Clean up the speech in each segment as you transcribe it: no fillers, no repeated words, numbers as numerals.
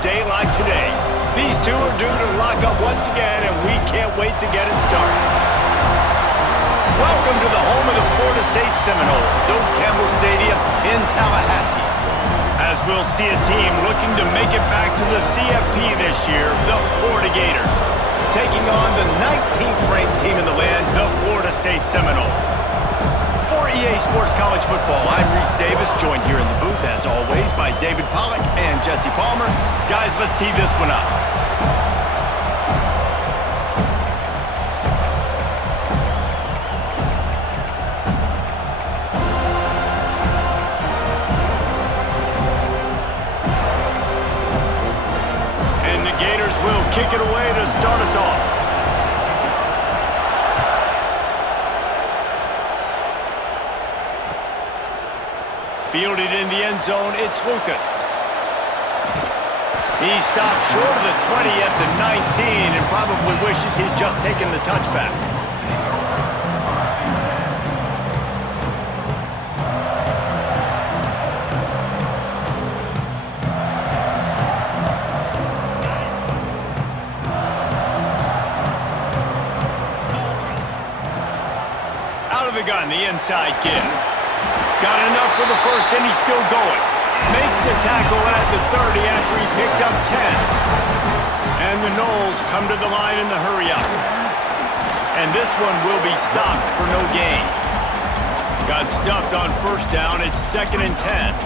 day like today. These two are due to lock up once again, and we can't wait to get it started. Welcome to the home of the Florida State Seminoles, Doak Campbell Stadium in Tallahassee. As we'll see a team looking to make it back to the CFP this year, the Florida Gators, taking on the 19th ranked team in the land, the Florida State Seminoles. For EA Sports College Football, I'm Reese Davis, joined here in the booth, as always, by David Pollack and Jesse Palmer. Guys, let's tee this one up. And the Gators will kick it away to start us off. Fielded in the end zone, it's Lucas. He stopped short of the 20 at the 19 and probably wishes he'd just taken the touchback. Out of the gun, the inside give. Got enough for the first, and he's still going. Makes the tackle at the 30 after he picked up 10. And the Noles come to the line in the hurry up. And this one will be stopped for no gain. Got stuffed on first down. It's 2nd and 10.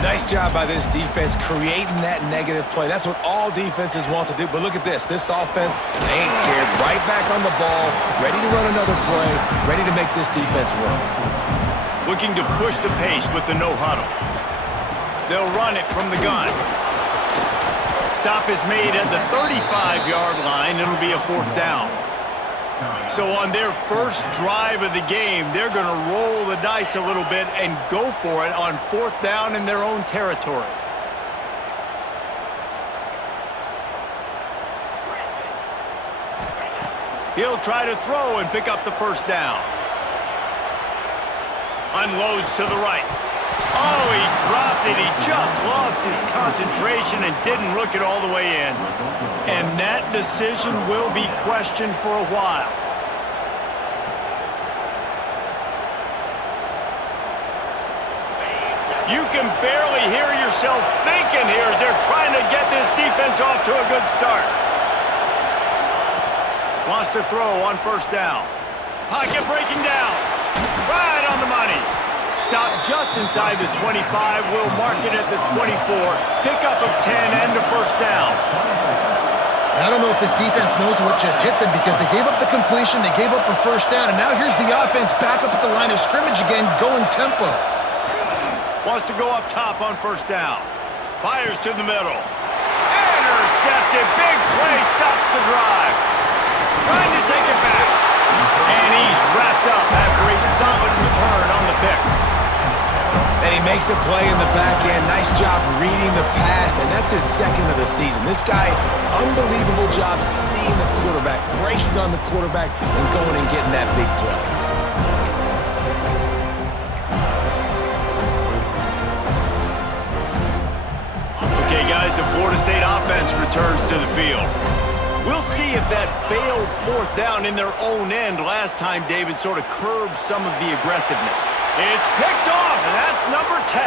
Nice job by this defense creating that negative play. That's what all defenses want to do. But look at this. This offense, they ain't scared. Right back on the ball, ready to run another play, ready to make this defense work. Looking to push the pace with the no-huddle. They'll run it from the gun. Stop is made at the 35-yard line. It'll be a 4th down. So on their first drive of the game, they're going to roll the dice a little bit and go for it on 4th down in their own territory. He'll try to throw and pick up the first down. Unloads to the right. Oh, he dropped it. He just lost his concentration and didn't look it all the way in. And that decision will be questioned for a while. You can barely hear yourself thinking here as they're trying to get this defense off to a good start. Wants to throw on first down. Pocket breaking down. Right on the money. Stop just inside the 25. We'll mark it at the 24. Pickup of 10 and a first down. I don't know if this defense knows what just hit them because they gave up the completion, they gave up a first down, and now here's the offense back up at the line of scrimmage again, going tempo. Wants to go up top on first down. Fires to the middle. Intercepted. Big play stops the drive. Trying to take it back. And he's wrapped up after a solid return on the pick. And he makes a play in the back end. Nice job reading the pass, and that's his 2nd of the season. This guy, unbelievable job seeing the quarterback, breaking on the quarterback, and going and getting that big play. Okay, guys, the Florida State offense returns to the field. We'll see if that failed 4th down in their own end last time David sort of curbed some of the aggressiveness. It's picked off, and that's number 10.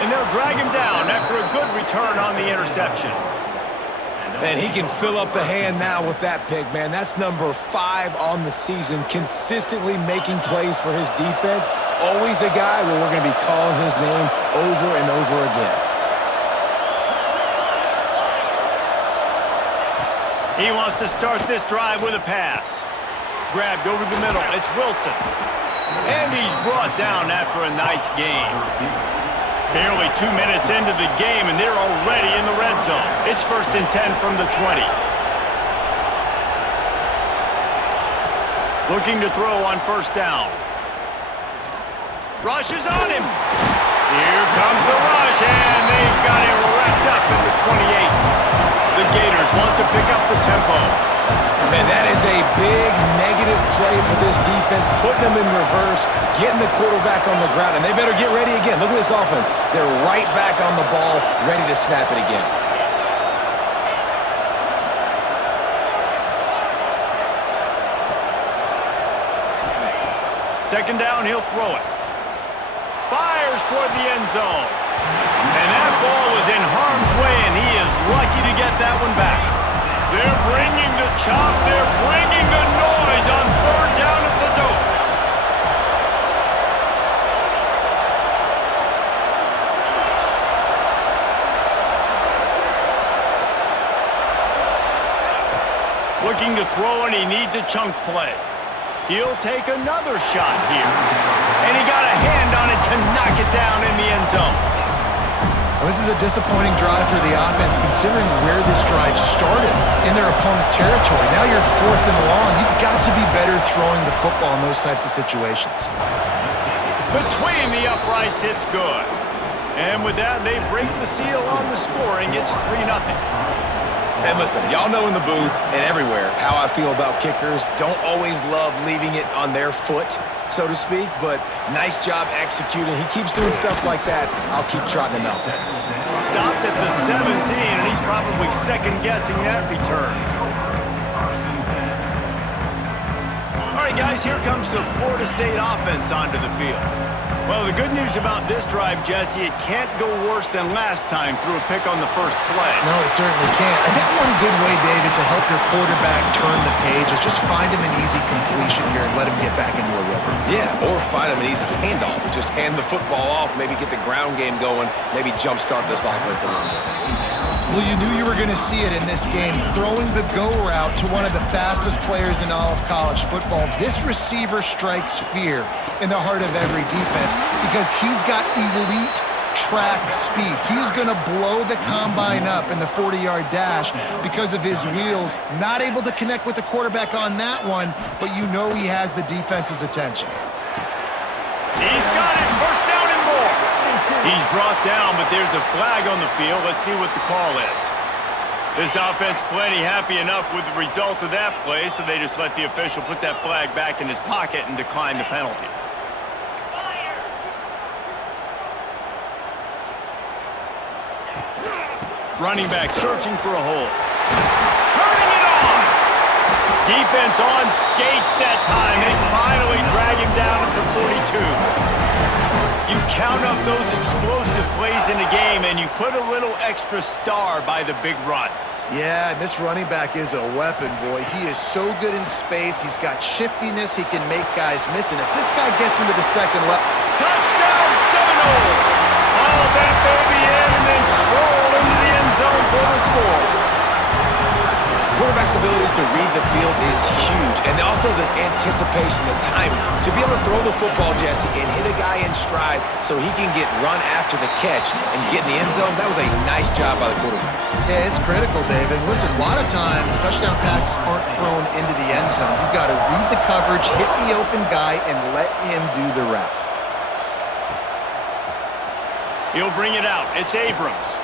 And they'll drag him down after a good return on the interception. And he can fill up the hand now with that pick, man. That's number 5 on the season, consistently making plays for his defense. Always a guy where we're going to be calling his name over and over again. He wants to start this drive with a pass. Grabbed over the middle. It's Wilson. And he's brought down after a nice gain. Barely 2 minutes into the game, and they're already in the red zone. It's 1st and 10 from the 20. Looking to throw on first down. Rush is on him. Here comes the rush, and they've got it wrapped up in the 28. The Gators want to pick up the tempo. Man, that is a big negative play for this defense, putting them in reverse, getting the quarterback on the ground, and they better get ready again. Look at this offense. They're right back on the ball, ready to snap it again. Second down, he'll throw it. Fires toward the end zone. And that ball was in harm's way, and he is lucky to get that one back. They're bringing the chop. They're bringing the noise on third down at the dope. Looking to throw, and he needs a chunk play. He'll take another shot here. And he got a hand on it to knock it down in the end zone. Well, this is a disappointing drive for the offense, considering where this drive started in their opponent territory. Now you're 4th and long. You've got to be better throwing the football in those types of situations. Between the uprights, it's good. And with that, they break the seal on the scoring. It's 3-0. And listen, y'all know in the booth and everywhere how I feel about kickers. Don't always love leaving it on their foot, so to speak, but nice job executing. He keeps doing stuff like that. I'll keep trotting him out there. Stopped at the 17, and he's probably second-guessing that return. All right, guys, here comes the Florida State offense onto the field. Well, the good news about this drive, Jesse, it can't go worse than last time through a pick on the first play. No, it certainly can't. I think one good way, David, to help your quarterback turn the page is just find him an easy completion here and let him get back into a rhythm. Yeah, or find him an easy handoff. Just hand the football off, maybe get the ground game going, maybe jumpstart this offense a little bit. Well, you knew you were going to see it in this game, throwing the go route to one of the fastest players in all of college football. This receiver strikes fear in the heart of every defense because he's got elite track speed. He's going to blow the combine up in the 40-yard dash because of his wheels. Not able to connect with the quarterback on that one, but you know he has the defense's attention. He's got it. First down and more. He's brought down, but there's a flag on the field. Let's see what the call is. This offense plenty happy enough with the result of that play, so they just let the official put that flag back in his pocket and decline the penalty. Running back searching for a hole. Turning it on! Defense on skates that time. They finally drag him down at the 42. You count up those explosive plays in a game, and you put a little extra star by the big runs. Yeah, and this running back is a weapon, boy. He is so good in space. He's got shiftiness. He can make guys miss. And if this guy gets into the second level... Touchdown, Seminoles! All that baby in and then stroll into the end zone for the score. Quarterback's abilities to read the field is huge, and also the anticipation, the timing. To be able to throw the football, Jesse, and hit a guy in stride so he can get run after the catch and get in the end zone, that was a nice job by the quarterback. Yeah, it's critical, David. Listen, a lot of times touchdown passes aren't thrown into the end zone. You've got to read the coverage, hit the open guy, and let him do the rest. He'll bring it out. It's Abrams.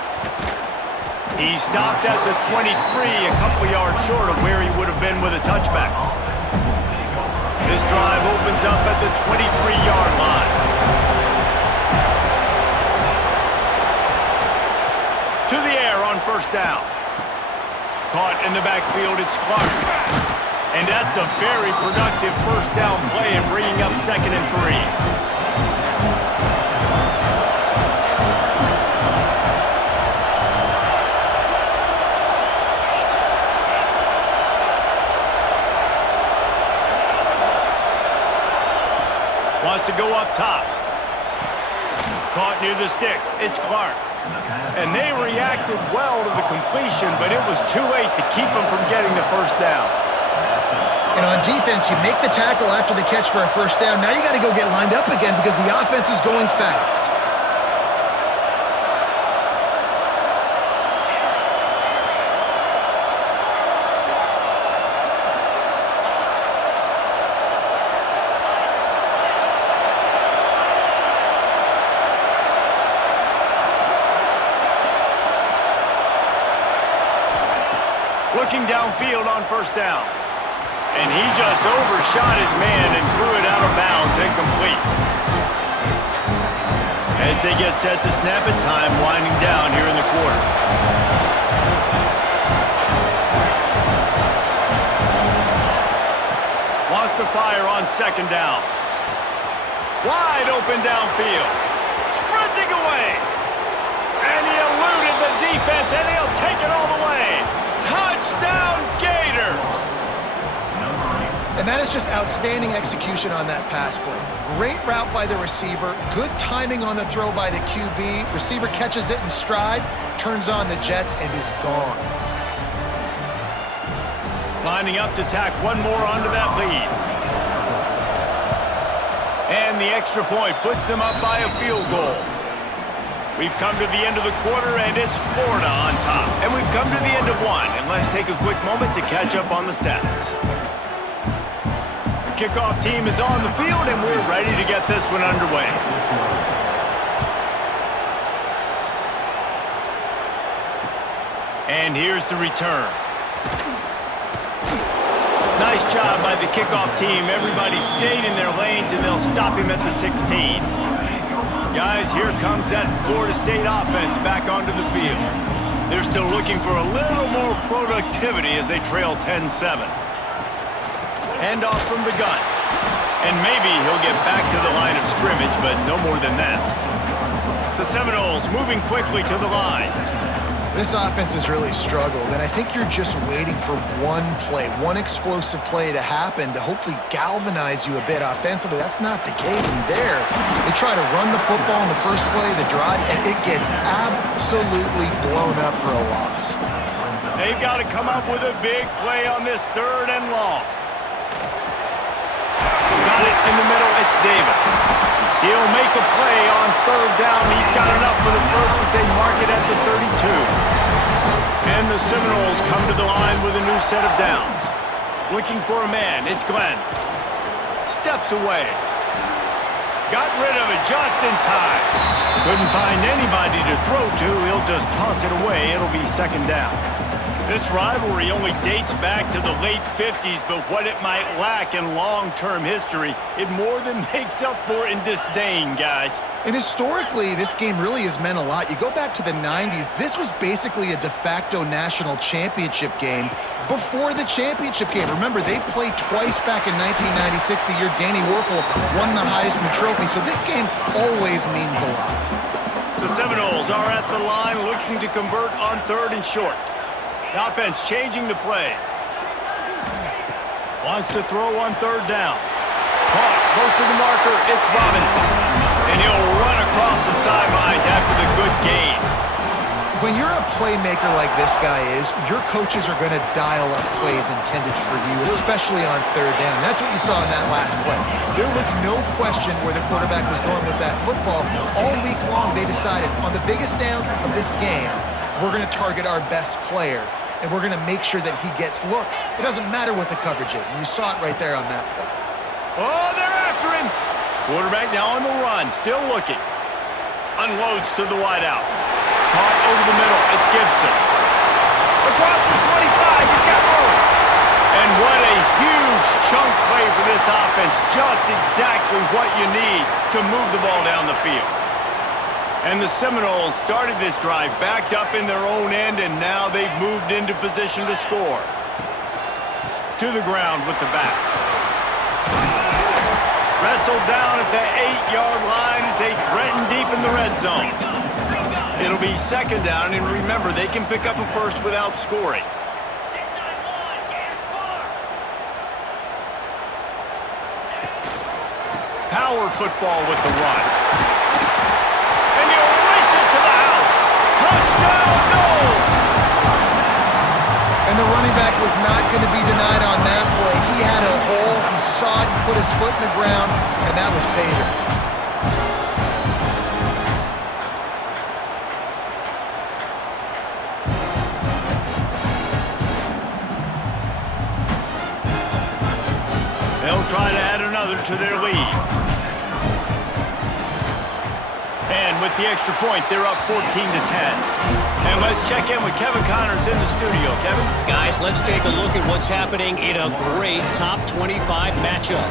He stopped at the 23, a couple yards short of where he would have been with a touchback. This drive opens up at the 23-yard line. To the air on first down. Caught in the backfield, it's Clark. And that's a very productive first down play and bringing up 2nd and 3. Wants to go up top. Caught near the sticks. It's Clark. And they reacted well to the completion, but it was too late to keep them from getting the first down. And on defense, you make the tackle after the catch for a first down. Now you got to go get lined up again because the offense is going fast. looking downfield on first down. And he just overshot his man and threw it out of bounds, incomplete. As they get set to snap it, time winding down here in the quarter. Wants to fire on second down. Wide open downfield. Sprinting away. And he eluded the defense, and he'll take it all the way. Touchdown, Gators! And that is just outstanding execution on that pass play. Great route by the receiver, good timing on the throw by the QB. Receiver catches it in stride, turns on the jets, and is gone. Lining up to tack one more onto that lead. And the extra point puts them up by a field goal. We've come to the end of the quarter, and it's Florida on top. And we've come to the end of one, and let's take a quick moment to catch up on the stats. The kickoff team is on the field, and we're ready to get this one underway. And here's the return. Nice job by the kickoff team. Everybody stayed in their lanes, and they'll stop him at the 16. Guys, here comes that Florida State offense back onto the field. They're still looking for a little more productivity as they trail 10-7. Handoff from the gun. And maybe he'll get back to the line of scrimmage, but no more than that. The Seminoles moving quickly to the line. This offense has really struggled, and I think you're just waiting for one play, one explosive play to happen to hopefully galvanize you a bit offensively. That's not the case, and there, they try to run the football in the first play of the drive, and it gets absolutely blown up for a loss. They've got to come up with a big play on this 3rd and long. Got it in the middle, it's Davis. He'll make a play on 3rd down. He's got enough for the first as they mark it at the 32. And the Seminoles come to the line with a new set of downs. Looking for a man, it's Glenn. Steps away. Got rid of it just in time. Couldn't find anybody to throw to. He'll just toss it away. It'll be 2nd down. This rivalry only dates back to the late 50s, but what it might lack in long-term history, it more than makes up for in disdain, guys. And historically, this game really has meant a lot. You go back to the 90s, this was basically a de facto national championship game before the championship game. Remember, they played twice back in 1996, the year Danny Werfel won the Heisman Trophy, so this game always means a lot. The Seminoles are at the line looking to convert on 3rd and short. The offense changing the play. Wants to throw on 3rd down. Caught close to the marker, it's Robinson. And he'll run across the sidelines after the good gain. When you're a playmaker like this guy is, your coaches are going to dial up plays intended for you, especially on 3rd down. That's what you saw in that last play. There was no question where the quarterback was going with that football. All week long, they decided on the biggest downs of this game, we're going to target our best player, and we're going to make sure that he gets looks. It doesn't matter what the coverage is, and you saw it right there on that play. Oh, they're after him. Quarterback now on the run, still looking. Unloads to the wideout. Caught over the middle, it's Gibson. Across the 25, he's got room. And what a huge chunk play for this offense. Just exactly what you need to move the ball down the field. And the Seminoles started this drive backed up in their own end, and now they've moved into position to score. To the ground with the back. Wrestled down at the 8-yard line as they threaten deep in the red zone. It'll be 2nd down, and remember, they can pick up a first without scoring. Power football with the run. Touchdown, Noles! And the running back was not going to be denied on that play. He had a hole, he saw it, he put his foot in the ground, and that was Pater. They'll try to add another to their lead. And with the extra point. They're up 14-10. And let's check in with Kevin Connors in the studio. Kevin? Guys, let's take a look at what's happening in a great top 25 matchup.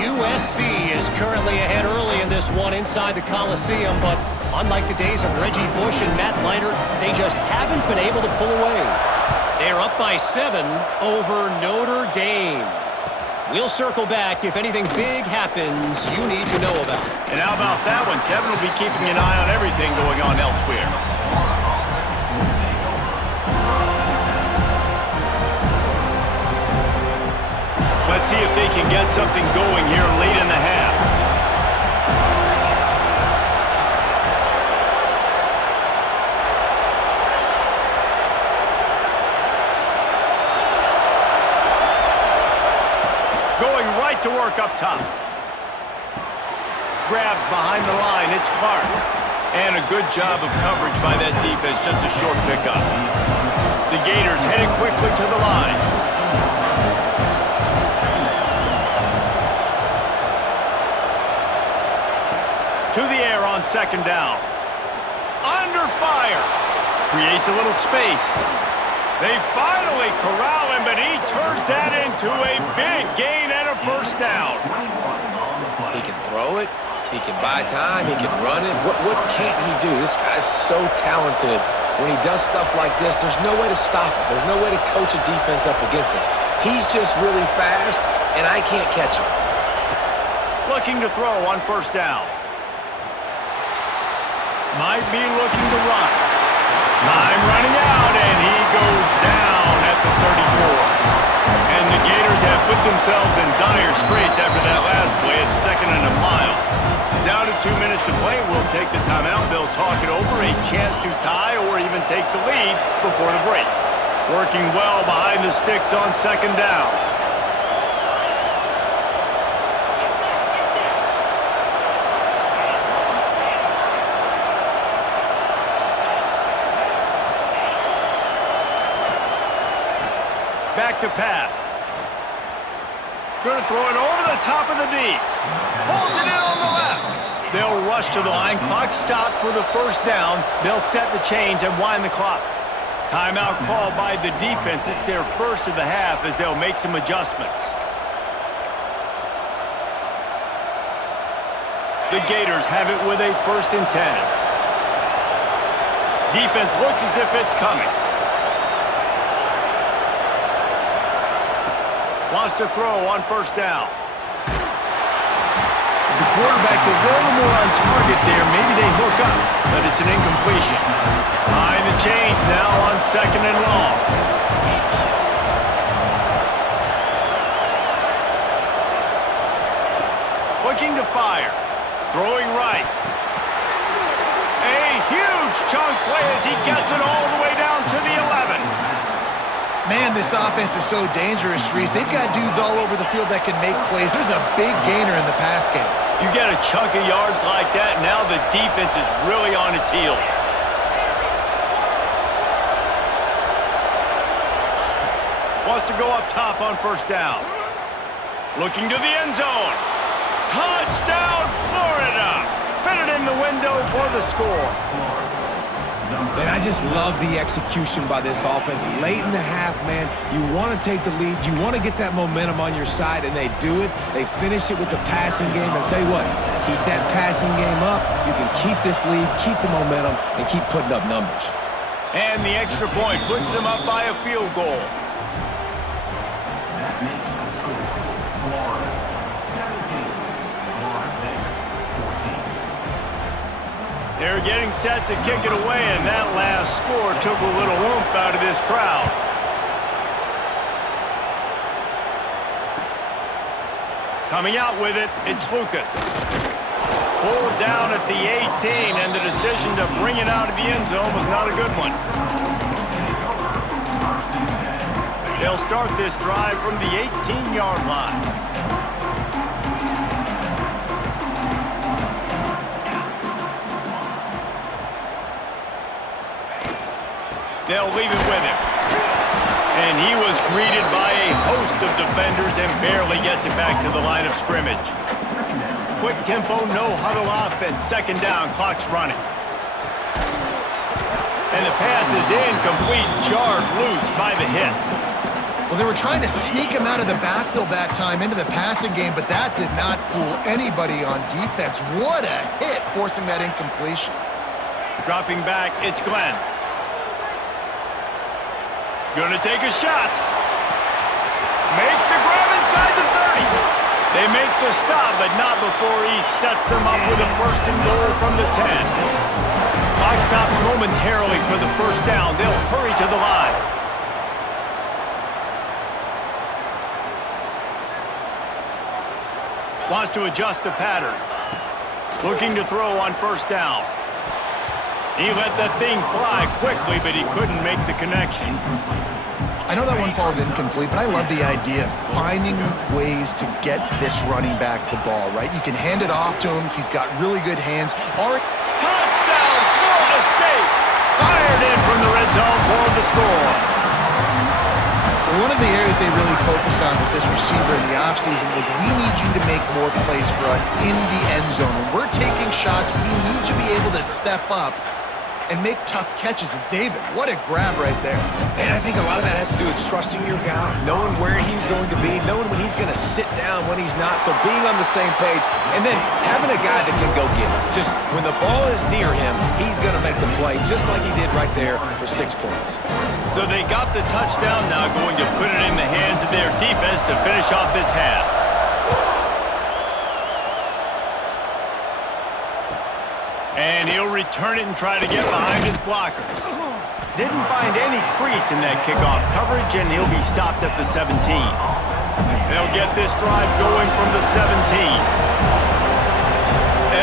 USC is currently ahead early in this one inside the Coliseum, but unlike the days of Reggie Bush and Matt Leiter, they just haven't been able to pull away. They're up by 7 over Notre Dame. We'll circle back if anything big happens you need to know about. And how about that one? Kevin will be keeping an eye on everything going on elsewhere. Let's see if they can get something going here late in the half. Going right to work up top. Grabbed behind the line, it's Clark. And a good job of coverage by that defense, just a short pickup. The Gators headed quickly to the line. To the air on second down. Under fire. Creates a little space. They finally corral him, but he turns that into a big gain and a first down. He can throw it. He can buy time. He can run it. What can't he do? This guy's so talented. When he does stuff like this, there's no way to stop it. There's no way to coach a defense up against this. He's just really fast, and I can't catch him. Looking to throw on first down. Might be looking to run. Time running out, and he goes down at the 34. And the Gators have put themselves in dire straits after that last play. It's 2nd and a mile. Down to 2 minutes to play. We'll take the timeout. They'll talk it over. A chance to tie or even take the lead before the break. Working well behind the sticks on second down. Back to pass. Going to throw it over the top of the D. Holds it in on the left. They'll rush to the line. Clock stopped for the first down. They'll set the chains and wind the clock. Timeout called by the defense. It's their first of the half as they'll make some adjustments. The Gators have it with a 1st and 10. Defense looks as if it's coming. Wants to throw on first down. If the quarterback's a little more on target there, maybe they hook up, but it's an incompletion. Behind the chains now on 2nd and long. Looking to fire. Throwing right. A huge chunk play as he gets it all the way down to the 11. Man, this offense is so dangerous, Reese. They've got dudes all over the field that can make plays. There's a big gainer in the pass game. You get a chunk of yards like that, now the defense is really on its heels. Wants to go up top on first down. Looking to the end zone. Touchdown, Florida! Fitted in the window for the score. Man, I just love the execution by this offense. Late in the half, man, you want to take the lead. You want to get that momentum on your side, and they do it. They finish it with the passing game. I'll tell you what, keep that passing game up. You can keep this lead, keep the momentum, and keep putting up numbers. And the extra point puts them up by a field goal. They're getting set to kick it away, and that last score took a little oomph out of this crowd. Coming out with it, it's Lucas. Pulled down at the 18, and the decision to bring it out of the end zone was not a good one. They'll start this drive from the 18-yard line. They'll leave it with him. And he was greeted by a host of defenders and barely gets it back to the line of scrimmage. quick tempo, no huddle offense. Second down, clock's running. And the pass is incomplete, jarred loose by the hit. Well, they were trying to sneak him out of the backfield that time into the passing game, but that did not fool anybody on defense. What a hit, forcing that incompletion. Dropping back, it's Glenn. Gonna take a shot. Makes the grab inside the 30. They make the stop, but not before he sets them up with a first and goal from the 10. Clock stops momentarily for the first down. They'll hurry to the line. Wants to adjust the pattern. Looking to throw on first down. He let that thing fly quickly, but he couldn't make the connection. I know that one falls incomplete, but I love the idea of finding ways to get this running back the ball, right? You can hand it off to him. He's got really good hands. Touchdown, Florida State! Fired in from the red zone for the score. One of the areas they really focused on with this receiver in the offseason was we need you to make more plays for us in the end zone. When we're taking shots, we need you to be able to step up and make tough catches. And David, what a grab right there. And I think a lot of that has to do with trusting your guy, knowing where he's going to be, knowing when he's going to sit down, when he's not. So being on the same page, and then having a guy that can go get it. Just when the ball is near him, he's going to make the play, just like he did right there for 6 points. So they got the touchdown, now going to put it in the hands of their defense to finish off this half. And he'll return it and try to get behind his blockers. Didn't find any crease in that kickoff coverage, and he'll be stopped at the 17. They'll get this drive going from the 17.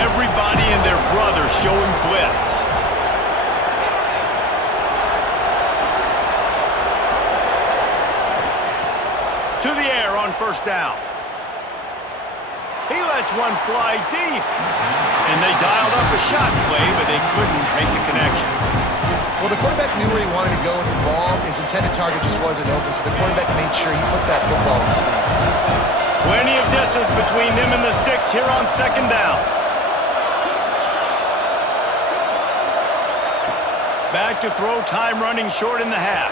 Everybody and their brother showing blitz. To the air on first down. He lets one fly deep. And they dialed up a shot play, but they couldn't make the connection. Well, the quarterback knew where he wanted to go with the ball. His intended target just wasn't open, so the quarterback made sure he put that football in the stands. Plenty of distance between them and the sticks here on second down. Back to throw, time running short in the half.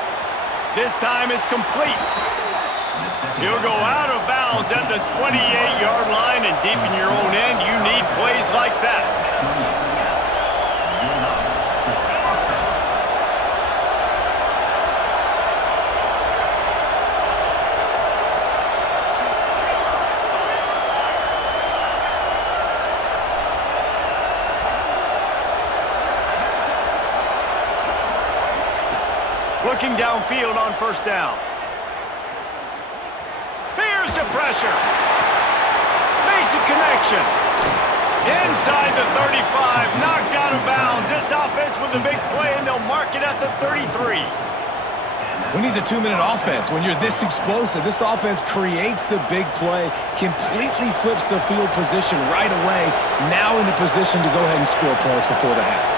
This time it's complete. He'll go out of bounds at the 28-yard line, and deep in your own end, you need plays like that. Looking downfield on first down. The pressure. Makes a connection. Inside the 35. Knocked out of bounds. This offense with a big play, and they'll mark it at the 33. We need a 2-minute offense. When you're this explosive, this offense creates the big play, completely flips the field position right away, now in a position to go ahead and score points before the half.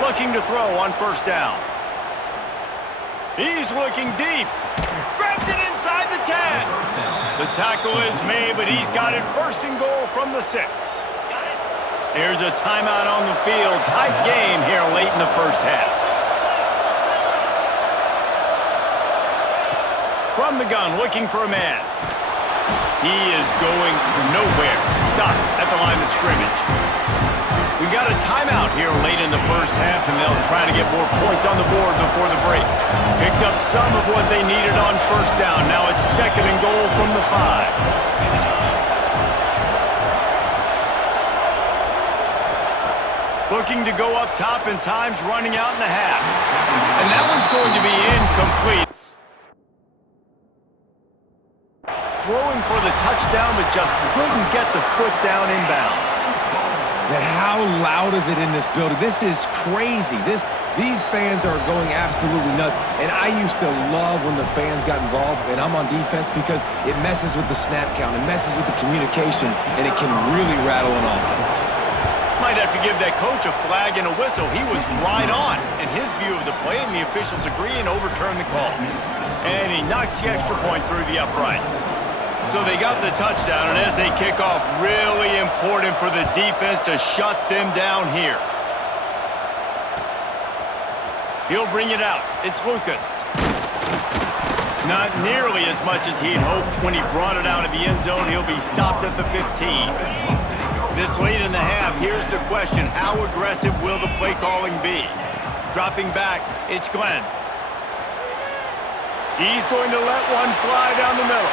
Looking to throw on first down. He's looking deep. Grabs it inside the 10. The tackle is made, but he's got it first and goal from the 6. Here's a timeout on the field. Tight game here late in the first half. From the gun, looking for a man. He is going nowhere. Stopped at the line of scrimmage. We got a timeout here late in the first half, and they'll try to get more points on the board before the break. Picked up some of what they needed on first down. Now it's second and goal from the 5. Looking to go up top, and time's running out in the half. And that one's going to be incomplete. Throwing for the touchdown, but just couldn't get the foot down inbounds. Man, how loud is it in this building? This is crazy. These fans are going absolutely nuts. And I used to love when the fans got involved, and I'm on defense, because it messes with the snap count, it messes with the communication, and it can really rattle an offense. Might have to give that coach a flag and a whistle. He was right on in his view of the play, and the officials agree and overturn the call. And he knocks the extra point through the uprights. So they got the touchdown, and as they kick off, really important for the defense to shut them down here. He'll bring it out. It's Lucas. Not nearly as much as he'd hoped when he brought it out of the end zone. He'll be stopped at the 15. This late in the half, here's the question. How aggressive will the play calling be? Dropping back, it's Glenn. He's going to let one fly down the middle.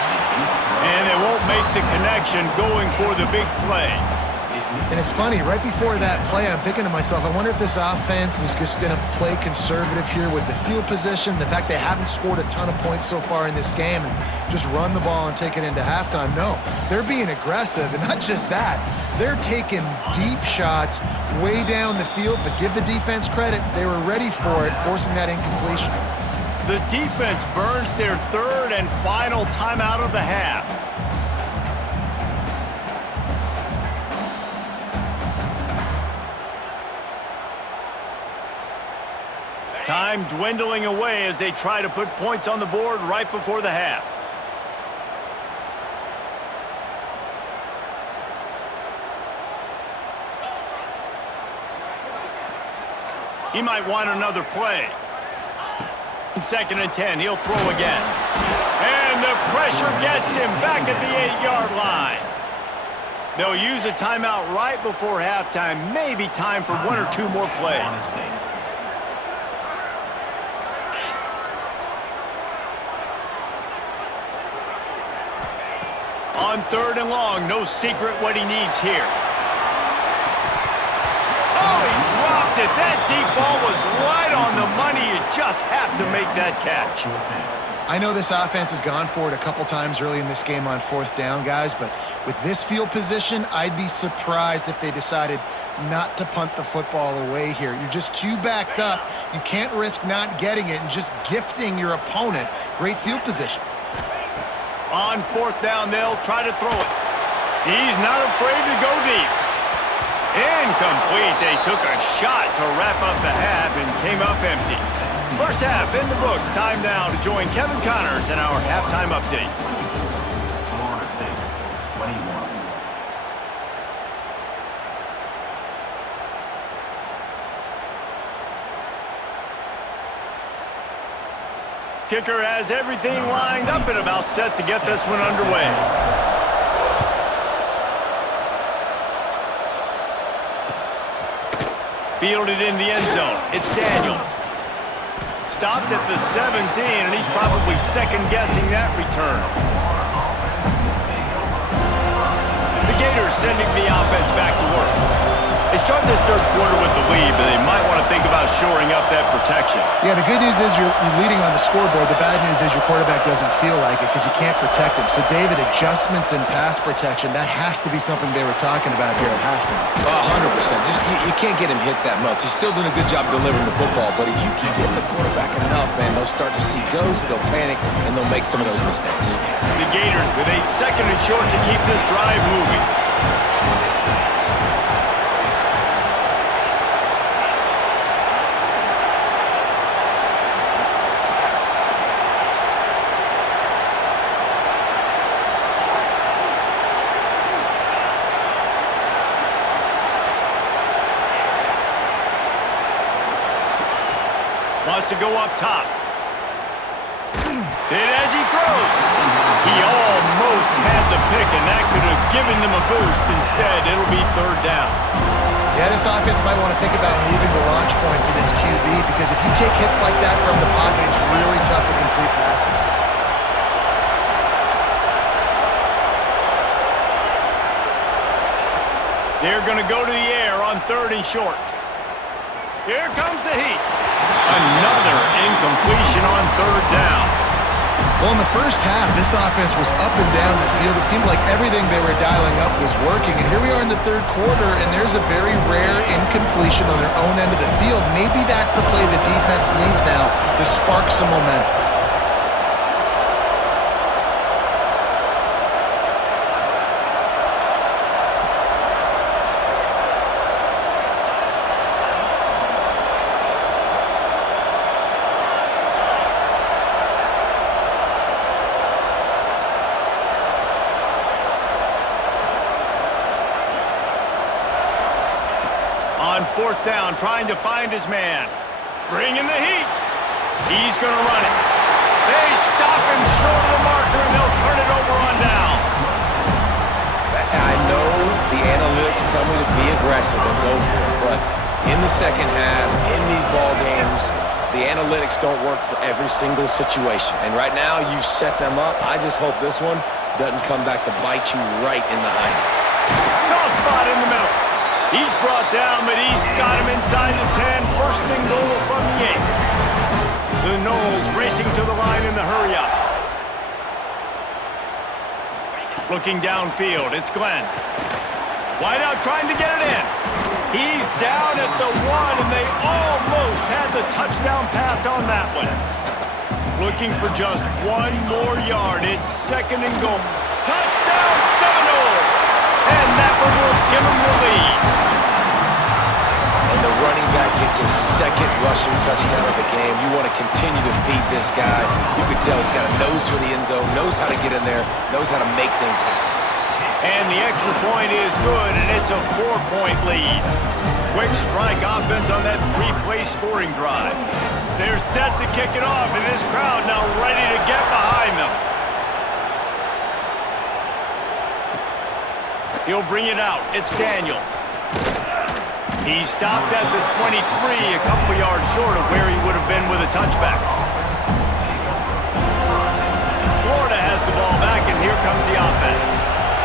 And it won't make the connection going for the big play. And it's funny, right before that play, I'm thinking to myself, I wonder if this offense is just going to play conservative here with the field position, the fact they haven't scored a ton of points so far in this game, and just run the ball and take it into halftime. No, they're being aggressive, and not just that. They're taking deep shots way down the field, but give the defense credit. They were ready for it, forcing that incompletion. The defense burns their third and final timeout of the half. Time dwindling away as they try to put points on the board right before the half. He might want another play. 2nd and 10, he'll throw again. And the pressure gets him back at the 8-yard line. They'll use a timeout right before halftime. Maybe time for one or two more plays. On 3rd and long, no secret what he needs here. Oh, he dropped it. That deep ball was right on the money. You just have to make that catch. I know this offense has gone for it a couple times early in this game on 4th down, guys, but with this field position, I'd be surprised if they decided not to punt the football away here. You're just too backed up. You can't risk not getting it and just gifting your opponent great field position. On 4th down, they'll try to throw it. He's not afraid to go deep. Incomplete. They took a shot to wrap up the half and came up empty. First half in the books. Time now to join Kevin Connors in our halftime update. Florida State, 21. Kicker has everything lined up and about set to get this one underway. Fielded in the end zone. It's Daniels. Stopped at the 17, and he's probably second-guessing that return. The Gators sending the offense back to work. They start this third quarter with the lead, but they might want to think about shoring up that protection. Yeah, the good news is you're leading on the scoreboard. The bad news is your quarterback doesn't feel like it because you can't protect him. So, David, adjustments in pass protection, that has to be something they were talking about here at halftime. 100%. Just you can't get him hit that much. He's still doing a good job delivering the football, but if you keep hitting the quarterback enough, man, they'll start to see ghosts, they'll panic, and they'll make some of those mistakes. The Gators with a 2nd and short to keep this drive moving. Wants to go up top. And as he throws, he almost had the pick, and that could have given them a boost. Instead, it'll be 3rd down. Yeah, this offense might want to think about moving the launch point for this QB because if you take hits like that from the pocket, it's really tough to complete passes. They're going to go to the air on 3rd and short. Here comes the heat. Another incompletion on 3rd down. Well, in the first half, this offense was up and down the field. It seemed like everything they were dialing up was working. And here we are in the 3rd quarter, and there's a very rare incompletion on their own end of the field. Maybe that's the play the defense needs now to spark some momentum. 4th down, trying to find his man. Bringing the heat. He's going to run it. They stop him short of the marker, and they'll turn it over on down. I know the analytics tell me to be aggressive and go for it, but in the second half, in these ball games, the analytics don't work for every single situation. And right now, you've set them up. I just hope this one doesn't come back to bite you right in the hind. Soft spot in the middle. He's brought down, but he's got him inside the 10. First and goal from the 8. The Noles racing to the line in the hurry-up. Looking downfield, it's Glenn. Wide out trying to get it in. He's down at the 1, and they almost had the touchdown pass on that one. Looking for just 1 more yard. It's 2nd and goal. Touchdown Seminoles! And that one will give them the lead. And the running back gets his 2nd rushing touchdown of the game. You want to continue to feed this guy. You can tell he's got a nose for the end zone, knows how to get in there, knows how to make things happen. And the extra point is good, and it's a 4-point lead. Quick strike offense on that 3-play scoring drive. They're set to kick it off, and this crowd now ready to get behind them. He'll bring it out. It's Daniels. He stopped at the 23, a couple yards short of where he would have been with a touchback. Florida has the ball back, and here comes the offense.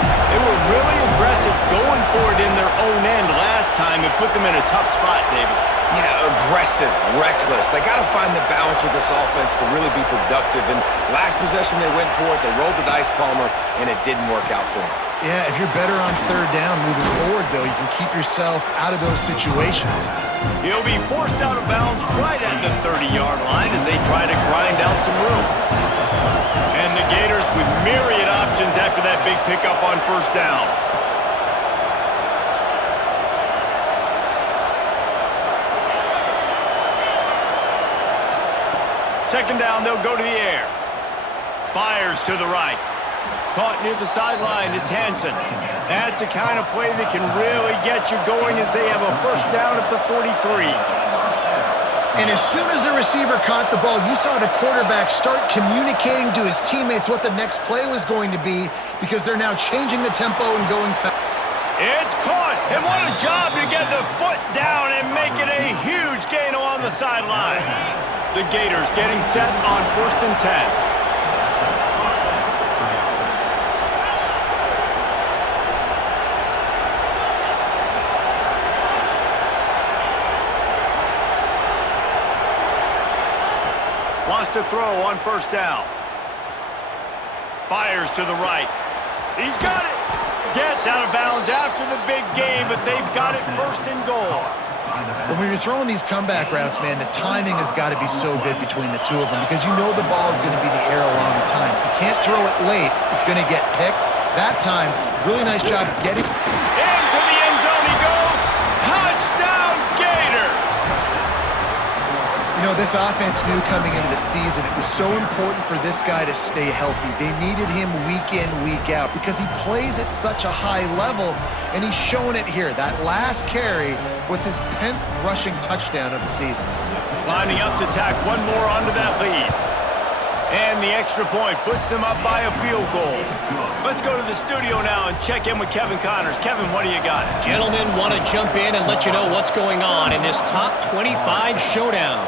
They were really aggressive going for it in their own end last time and put them in a tough spot, David. Yeah, aggressive, reckless. They got to find the balance with this offense to really be productive. And last possession, they went for it. They rolled the dice, Palmer, and it didn't work out for them. Yeah, if you're better on 3rd down moving forward, though, you can keep yourself out of those situations. He'll be forced out of bounds right at the 30-yard line as they try to grind out some room. And the Gators with myriad options after that big pickup on 1st down. Second down, they'll go to the air. Fires to the right. Caught near the sideline, it's Hansen. That's the kind of play that can really get you going as they have a 1st down at the 43. And as soon as the receiver caught the ball, you saw the quarterback start communicating to his teammates what the next play was going to be because they're now changing the tempo and going fast. It's caught, and what a job to get the foot down and make it a huge gain along the sideline. The Gators getting set on 1st and 10. Wants to throw on 1st down. Fires to the right. He's got it. Gets out of bounds after the big game, but they've got it 1st and goal. But when you're throwing these comeback routes, man, the timing has got to be so good between the two of them because you know the ball is going to be in the air a long time. You can't throw it late. It's going to get picked. That time, really nice job getting... Into the end zone he goes. Touchdown, Gators! You know, this offense knew coming into the season it was so important for this guy to stay healthy. They needed him week in, week out because he plays at such a high level, and he's showing it here. That last carry was his 10th rushing touchdown of the season. Lining up to tack 1 more onto that lead. And the extra point puts them up by a field goal. Let's go to the studio now and check in with Kevin Connors. Kevin, what do you got? Gentlemen, want to jump in and let you know what's going on in this top 25 showdown.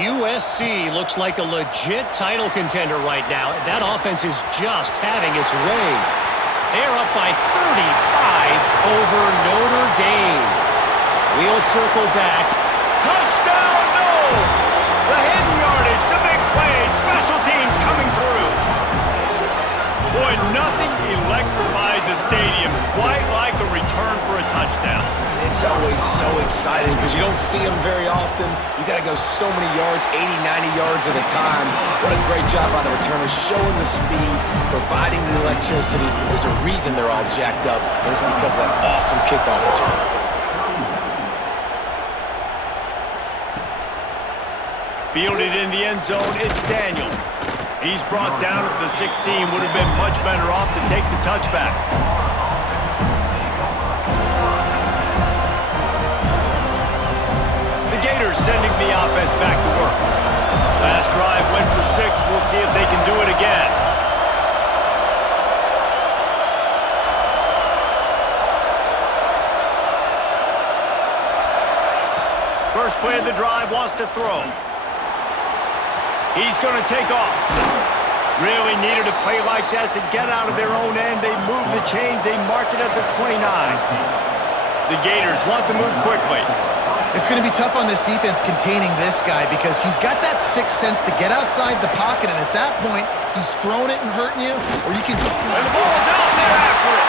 USC looks like a legit title contender right now. That offense is just having its way. They're up by 35 over Notre Dame. We'll circle back. Touchdown, Noles! The hidden yardage, the big play, special teams coming through. Boy, nothing electrifies a stadium quite like a return for a touchdown. It's always so exciting because you don't see them very often. You got to go so many yards, 80, 90 yards at a time. What a great job by the returners, showing the speed, providing the electricity. There's a reason they're all jacked up, and it's because of that awesome kickoff return. Fielded in the end zone, it's Daniels. He's brought down at the 16, would have been much better off to take the touchback. Gators sending the offense back to work. Last drive went for 6. We'll see if they can do it again. First play of the drive, wants to throw. He's going to take off. Really needed a play like that to get out of their own end. They move the chains. They mark it at the 29. The Gators want to move quickly. It's going to be tough on this defense containing this guy because he's got that sixth sense to get outside the pocket, and at that point, he's throwing it and hurting you, or you can... And the ball's out there after it.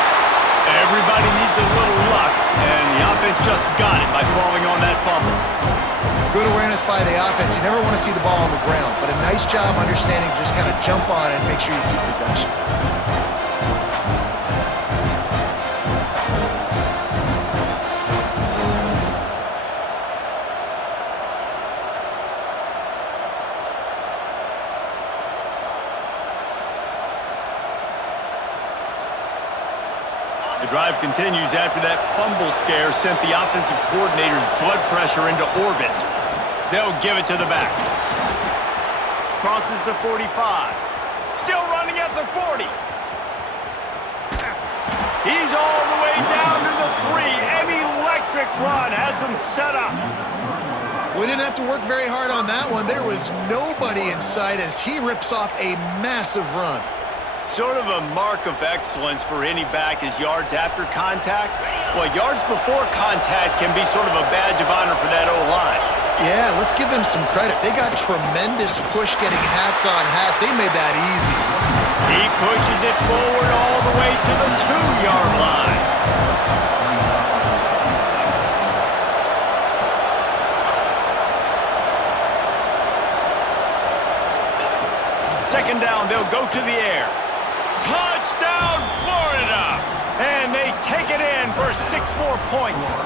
Everybody needs a little luck, and the offense just got it by falling on that fumble. Good awareness by the offense. You never want to see the ball on the ground, but a nice job understanding to just kind of jump on it and make sure you keep possession. The drive continues after that fumble scare sent the offensive coordinator's blood pressure into orbit. They'll give it to the back. Crosses the 45. Still running at the 40. He's all the way down to the 3. An electric run has him set up. We didn't have to work very hard on that one. There was nobody in sight as he rips off a massive run. Sort of a mark of excellence for any back is yards after contact. Well, yards before contact can be sort of a badge of honor for that O-line. Yeah, let's give them some credit. They got tremendous push getting hats on hats. They made that easy. He pushes it forward all the way to the 2-yard line. Second down, they'll go to the air. Touchdown, Florida! And they take it in for 6 more points.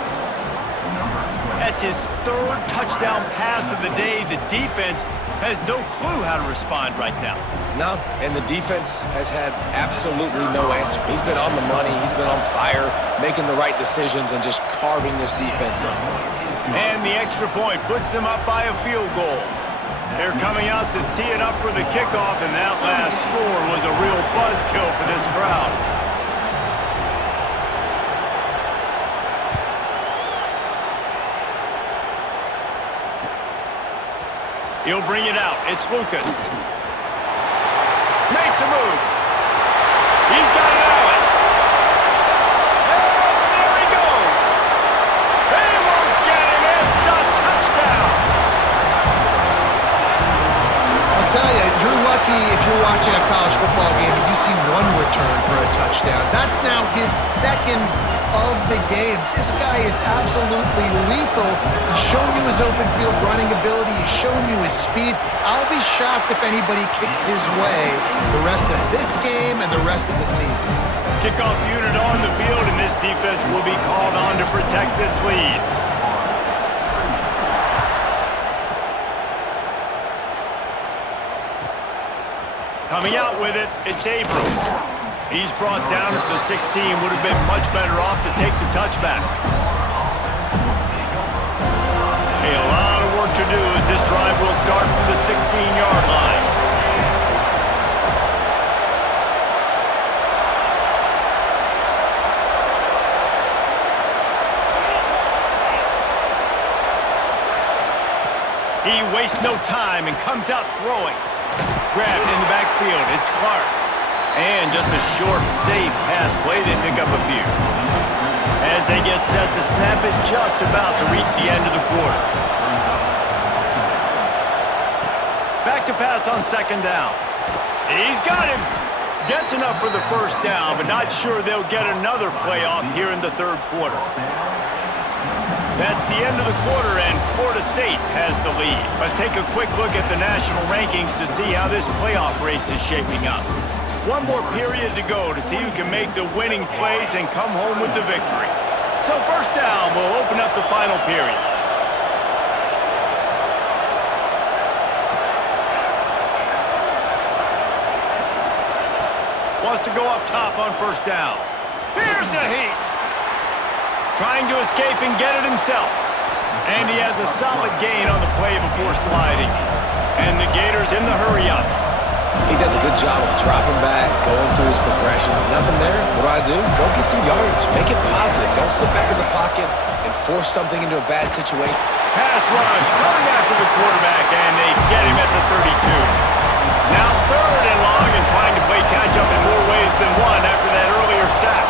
That's his 3rd touchdown pass of the day. The defense has no clue how to respond right now. No, and the defense has had absolutely no answer. He's been on the money. He's been on fire, making the right decisions and just carving this defense up. And the extra point puts them up by a field goal. They're coming out to tee it up for the kickoff, and that last score was a real buzzkill for this crowd. He'll bring it out. It's Lucas. Makes a move. He's got it out. And there he goes. They won't get him. It's a touchdown. I'll tell you, you're lucky if you're watching a college football game and you see one return for a touchdown. That's now his 2nd of the game. This guy is absolutely lethal. He's shown you his open field running ability. He's shown you his speed. I'll be shocked if anybody kicks his way the rest of this game and the rest of the season. Kickoff unit on the field, and this defense will be called on to protect this lead. Coming out with it, it's Abrams. He's brought down at the 16. Would have been much better off to take the touchback. Hey, a lot of work to do as this drive will start from the 16-yard line. He wastes no time and comes out throwing. Grabbed in the backfield. It's Clark. And just a short, safe pass play. They pick up a few. As they get set to snap it, just about to reach the end of the quarter. Back to pass on 2nd down. He's got him. Gets enough for the 1st down, but not sure they'll get another play off here in the 3rd quarter. That's the end of the quarter, and Florida State has the lead. Let's take a quick look at the national rankings to see how this playoff race is shaping up. One more period to go to see who can make the winning plays and come home with the victory. So 1st down will open up the final period. Wants to go up top on 1st down. Here's a heat. Trying to escape and get it himself. And he has a solid gain on the play before sliding. And the Gators in the hurry-up. He does a good job of dropping back, going through his progressions. Nothing there. What do? Go get some yardage. Make it positive. Don't sit back in the pocket and force something into a bad situation. Pass rush coming after the quarterback, and they get him at the 32. Now 3rd and long and trying to play catch-up in more ways than one after that earlier sack.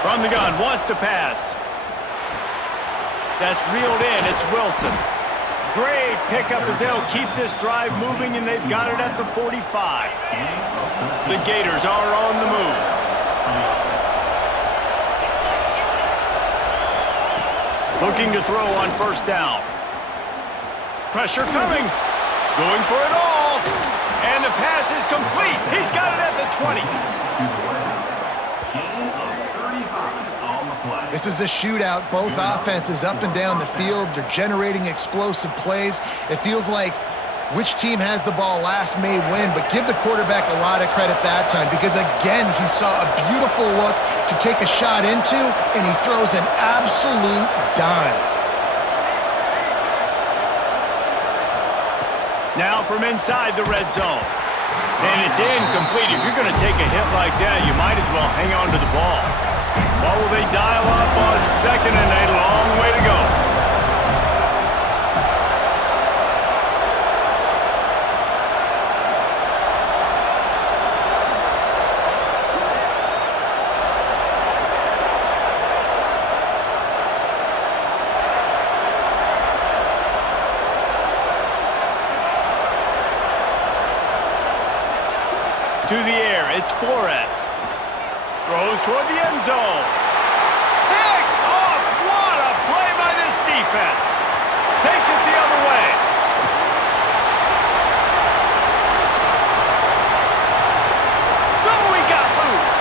From the gun, wants to pass. That's reeled in, it's Wilson. Great pickup as they'll keep this drive moving, and they've got it at the 45. The Gators are on the move. Looking to throw on 1st down. Pressure coming. Going for it all. And the pass is complete. He's got it at the 20. This is a shootout. Both offenses up and down the field. They're generating explosive plays. It feels like which team has the ball last may win, but give the quarterback a lot of credit that time because, again, he saw a beautiful look to take a shot into, and he throws an absolute dime. Now from inside the red zone. And it's incomplete. If you're going to take a hit like that, you might as well hang on to the ball. What will they dial up on 2nd and a long way to go? To the air, it's Flores. Throws toward the end zone. Picked off! What a play by this defense. Takes it the other way. Oh, he got loose.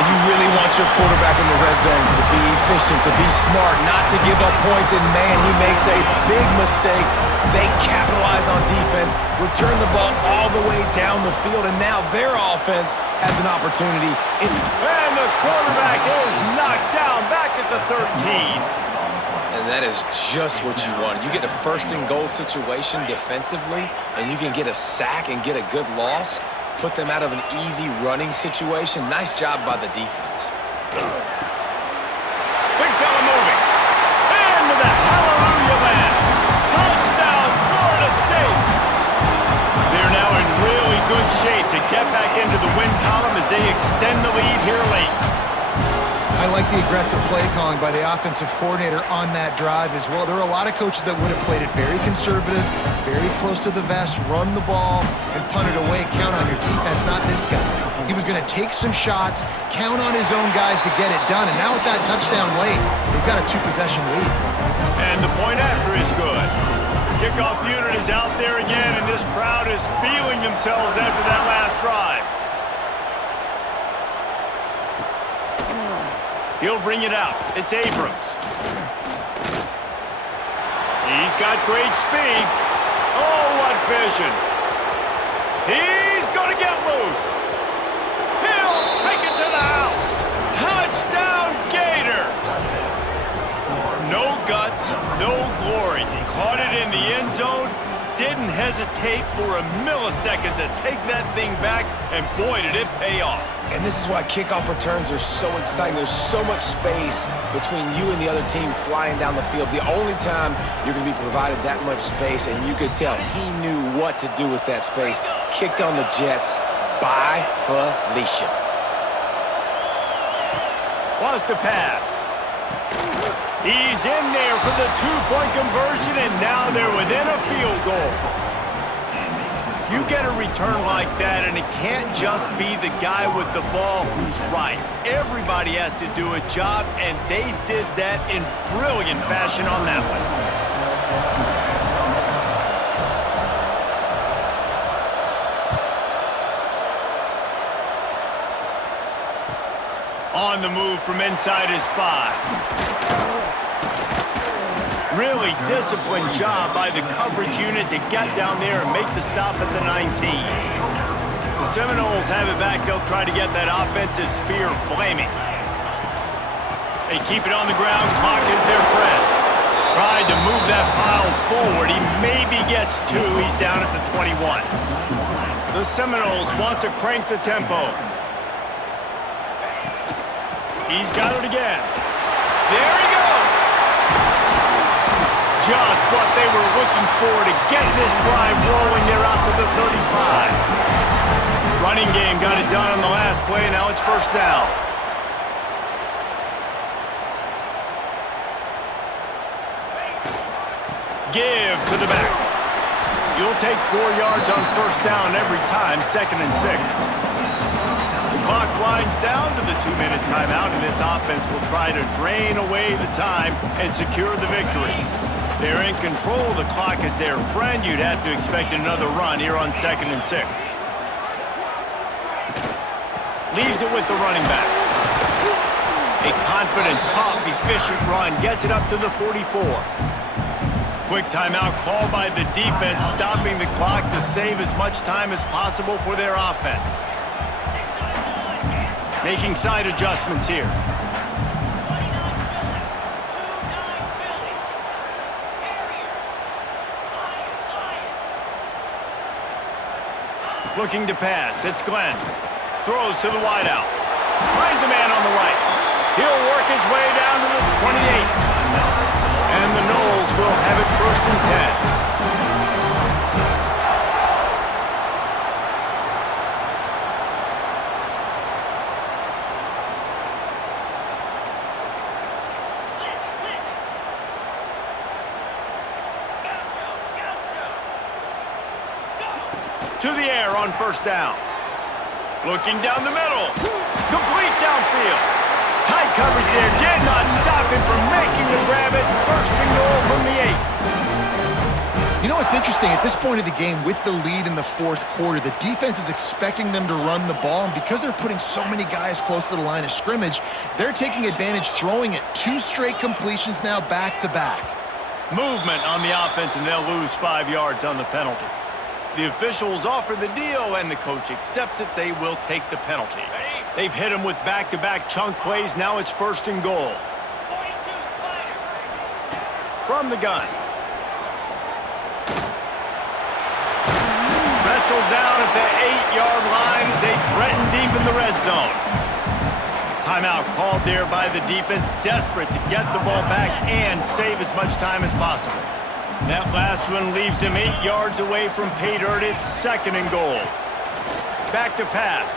And you really want your quarterback in the red zone to be efficient, to be smart, not to give up points. And, man, he makes a big mistake. They capitalize on defense, return the ball all the way down the field, and now their offense has an opportunity. And the quarterback is knocked down back at the 13. And that is just what you want. You get a 1st and goal situation defensively, and you can get a sack and get a good loss, put them out of an easy running situation. Nice job by the defense. Big fella moving. Into the hallelujah land. Touchdown, Florida State. They're now in really good shape to get back into the win column as they extend the lead here late. I like the aggressive play calling by the offensive coordinator on that drive as well. There are a lot of coaches that would have played it very conservative, very close to the vest, run the ball, and punt it away. Count on your defense, not this guy. He was going to take some shots, count on his own guys to get it done, and now with that touchdown late, they've got a 2-possession lead. And the point after is good. Kickoff unit is out there again, and this crowd is feeling themselves after that last drive. He'll bring it out. It's Abrams. He's got great speed. Oh, what vision. He's going to get loose. He'll take it to the house. Touchdown, Gators. No guts, no glory. Caught it in the end zone. Didn't hesitate for a millisecond to take that thing back, and boy, did it pay off. And this is why kickoff returns are so exciting. There's so much space between you and the other team flying down the field. The only time you're going to be provided that much space, and you could tell he knew what to do with that space. Kicked on the Jets by Felicia. Wants to pass. He's in there for the 2-point conversion, and now they're within a field goal. You get a return like that, and it can't just be the guy with the ball who's right. Everybody has to do a job, and they did that in brilliant fashion on that one. On the move from inside his 5. Really disciplined job by the coverage unit to get down there and make the stop at the 19. The Seminoles have it back. They'll try to get that offensive spear flaming. They keep it on the ground. Clock is their friend. Tried to move that pile forward. He maybe gets two. He's down at the 21. The Seminoles want to crank the tempo. He's got it again. There he goes. Just what they were looking for to get this drive rolling. They're out to the 35. Running game got it done on the last play. Now it's first down. Give to the back. You'll take 4 yards on first down every time, 2nd and 6. The clock winds down to the 2-minute timeout, and this offense will try to drain away the time and secure the victory. They're in control. The clock is their friend. You'd have to expect another run here on 2nd and 6. Leaves it with the running back. A confident, tough, efficient run gets it up to the 44. Quick timeout called by the defense, stopping the clock to save as much time as possible for their offense. Making side adjustments here. Looking to pass. It's Glenn. Throws to the wideout. Finds a man on the right. He'll work his way down to the 28. And the Noles will have it 1st and 10. To the air on first down. Looking down the middle. Complete downfield. Tight coverage there. Did not stop him from making the grab. It's 1st and goal from the 8. You know what's interesting? At this point of the game, with the lead in the 4th quarter, the defense is expecting them to run the ball, and because they're putting so many guys close to the line of scrimmage, they're taking advantage, throwing it. 2 straight completions now back-to-back. Movement on the offense, and they'll lose 5 yards on the penalty. The officials offer the deal, and the coach accepts it. They will take the penalty. They've hit him with back-to-back chunk plays. Now it's 1st and goal. From the gun. Wrestled down at the 8-yard line as they threaten deep in the red zone. Timeout called there by the defense, desperate to get the ball back and save as much time as possible. That last one leaves him 8 yards away from pay dirt. It's 2nd and goal. Back to pass.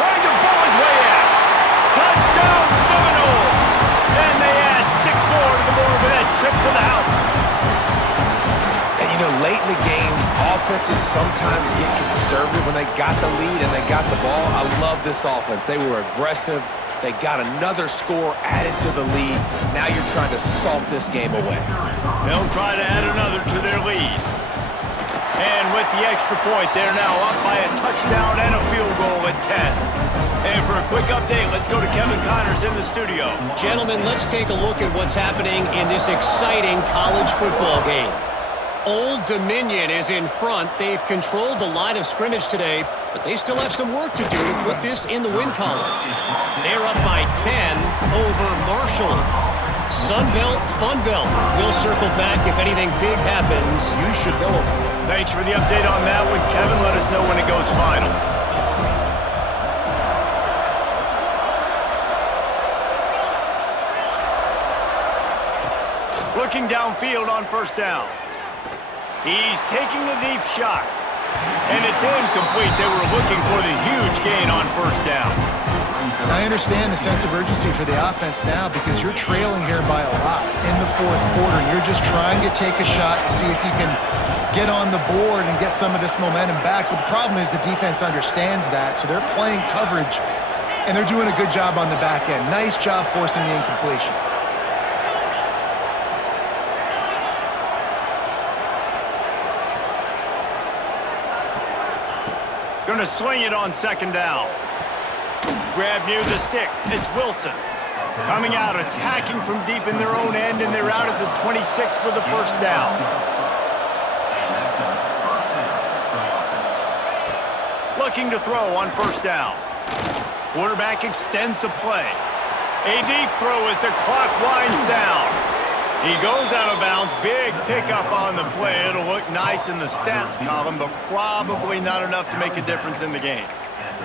Trying to ball his way in. Touchdown Seminoles! And they add 6 more to the board with that trip to the house. And you know, late in the games, offenses sometimes get conservative when they got the lead and they got the ball. I love this offense. They were aggressive. They got another score added to the lead. Now you're trying to salt this game away. They'll try to add another to their lead. And with the extra point, they're now up by a touchdown and a field goal at 10. And for a quick update, let's go to Kevin Connors in the studio. Gentlemen, let's take a look at what's happening in this exciting college football game. Old Dominion is in front. They've controlled the line of scrimmage today, but they still have some work to do to put this in the win column. They're up by 10 over Marshall. Sunbelt, Funbelt. We'll circle back if anything big happens. You should know about it. Thanks for the update on that one, Kevin. Let us know when it goes final. Looking downfield on first down. He's taking the deep shot. And it's incomplete. They were looking for the huge gain on first down. I understand the sense of urgency for the offense now because you're trailing here by a lot in the 4th quarter. You're just trying to take a shot to see if you can get on the board and get some of this momentum back. But the problem is the defense understands that, so they're playing coverage, and they're doing a good job on the back end. Nice job forcing the incompletion. Going to swing it on second down. Grab near the sticks. It's Wilson. Coming out, attacking from deep in their own end, and they're out at the 26 for the first down. Looking to throw on first down. Quarterback extends the play. A deep throw as the clock winds down. He goes out of bounds. Big pickup on the play. It'll look nice in the stats column, but probably not enough to make a difference in the game.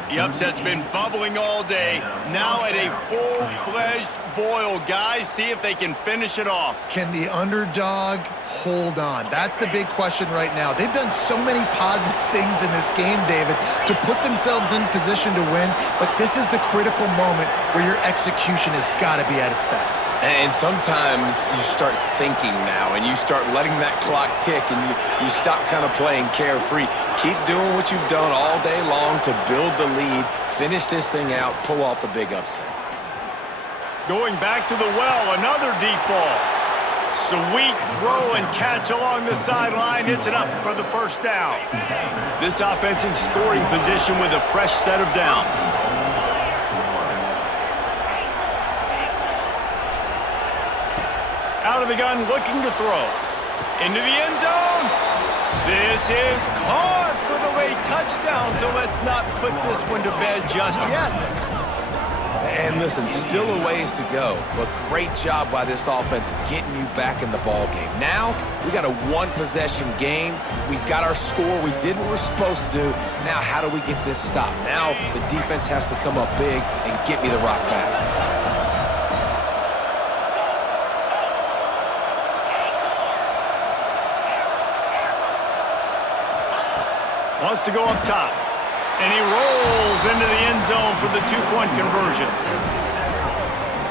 The upset's been bubbling all day. Now at a full-fledged boil. Guys, see if they can finish it off. Can the underdog hold on? That's the big question right now. They've done so many positive things in this game, David, to put themselves in position to win, but this is the critical moment where your execution has got to be at its best. And sometimes you start thinking now, and you start letting that clock tick, and you stop kind of playing carefree. Keep doing what you've done all day long to build the lead, finish this thing out, pull off the big upset. Going back to the well, another deep ball. Sweet throw and catch along the sideline. It's enough for the first down. This offense in scoring position with a fresh set of downs. Out of the gun, looking to throw. Into the end zone. This is caught for the late touchdown, so let's not put this one to bed just yet. And listen, still a ways to go, but great job by this offense getting you back in the ball game. Now, we got a one-possession game. We got our score. We did what we're supposed to do. Now, how do we get this stopped? Now, the defense has to come up big and get me the rock back. Wants to go up top. And he rolls into the end zone for the two-point conversion.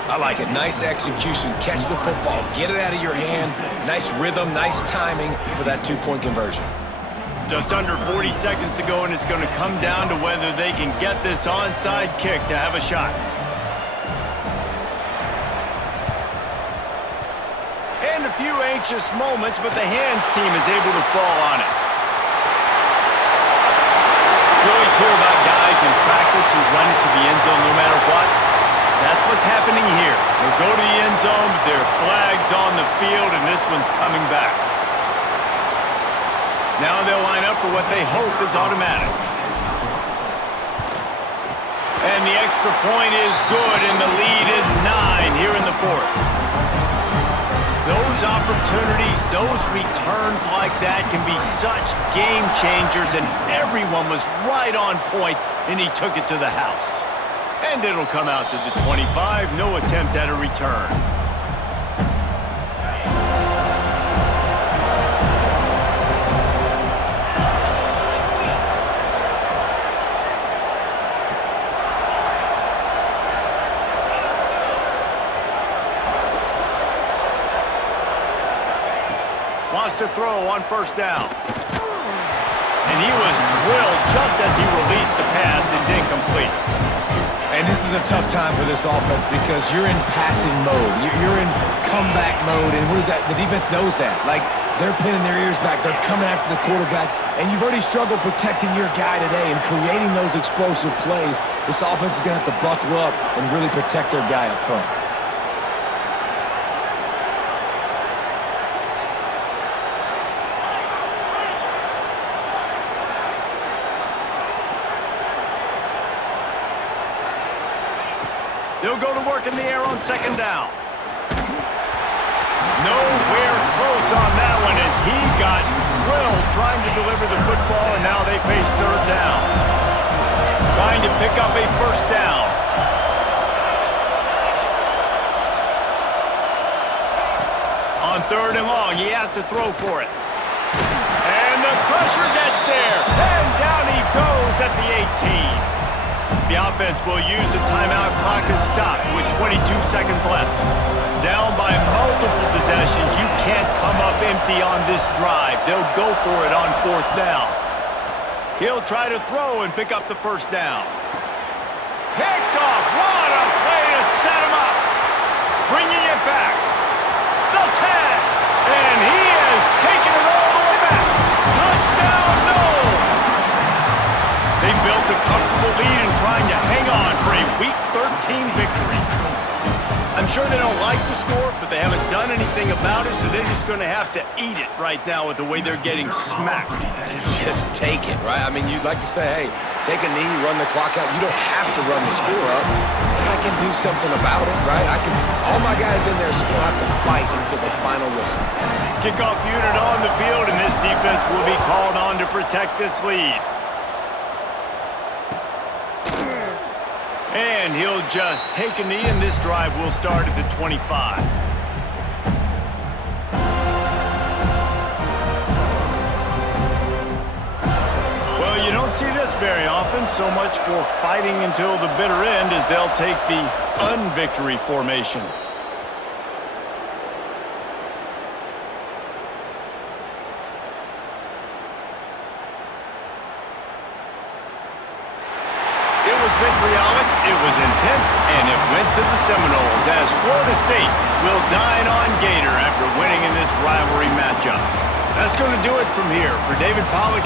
I like it. Nice execution. Catch the football. Get it out of your hand. Nice rhythm, nice timing for that two-point conversion. Just under 40 seconds to go, and it's going to come down to whether they can get this onside kick to have a shot. And a few anxious moments, but the hands team is able to fall on it. You always hear about guys in practice who run it to the end zone no matter what. That's what's happening here. They'll go to the end zone, but there are flags on the field, and this one's coming back. Now they'll line up for what they hope is automatic. And the extra point is good, and the lead is 9 here in the fourth. Those opportunities, those returns like that can be such game changers, and everyone was right on point, and he took it to the house. And it'll come out to the 25, no attempt at a return. Wants to throw on first down. And he was drilled just as he released the pass. It's incomplete. And this is a tough time for this offense because you're in passing mode. You're in comeback mode, and what is that? The defense knows that. Like, they're pinning their ears back. They're coming after the quarterback, and you've already struggled protecting your guy today and creating those explosive plays. This offense is going to have to buckle up and really protect their guy up front. They'll go to work in the air on second down. Nowhere close on that one as he got drilled trying to deliver the football, and now they face third down. Trying to pick up a first down. On third and long, he has to throw for it. And the pressure gets there, and down he goes at the 18. The offense will use a timeout. Clock is stopped with 22 seconds left. Down by multiple possessions. You can't come up empty on this drive. They'll go for it on fourth down. He'll try to throw and pick up the first down. Picked off. What a play to set him up. Bringing it back. The tag. And he has taken it all the way back. Touchdown, Noles. They built a comfortable lead and trying to hang on for a Week 13 victory. I'm sure they don't like the score, but they haven't done anything about it, so they're just going to have to eat it right now with the way they're getting smacked. Just take it, right? I mean, you'd like to say, hey, take a knee, run the clock out. You don't have to run the score up, but I can do something about it, right? All my guys in there still have to fight until the final whistle. Kickoff unit on the field, and this defense will be called on to protect this lead. And he'll just take a knee, and this drive will start at the 25. Well, you don't see this very often. So much for fighting until the bitter end as they'll take the unvictory formation. Vitriolic, it was intense, and it went to the Seminoles as Florida State will dine on Gator after winning in this rivalry matchup. That's going to do it from here. For David Pollack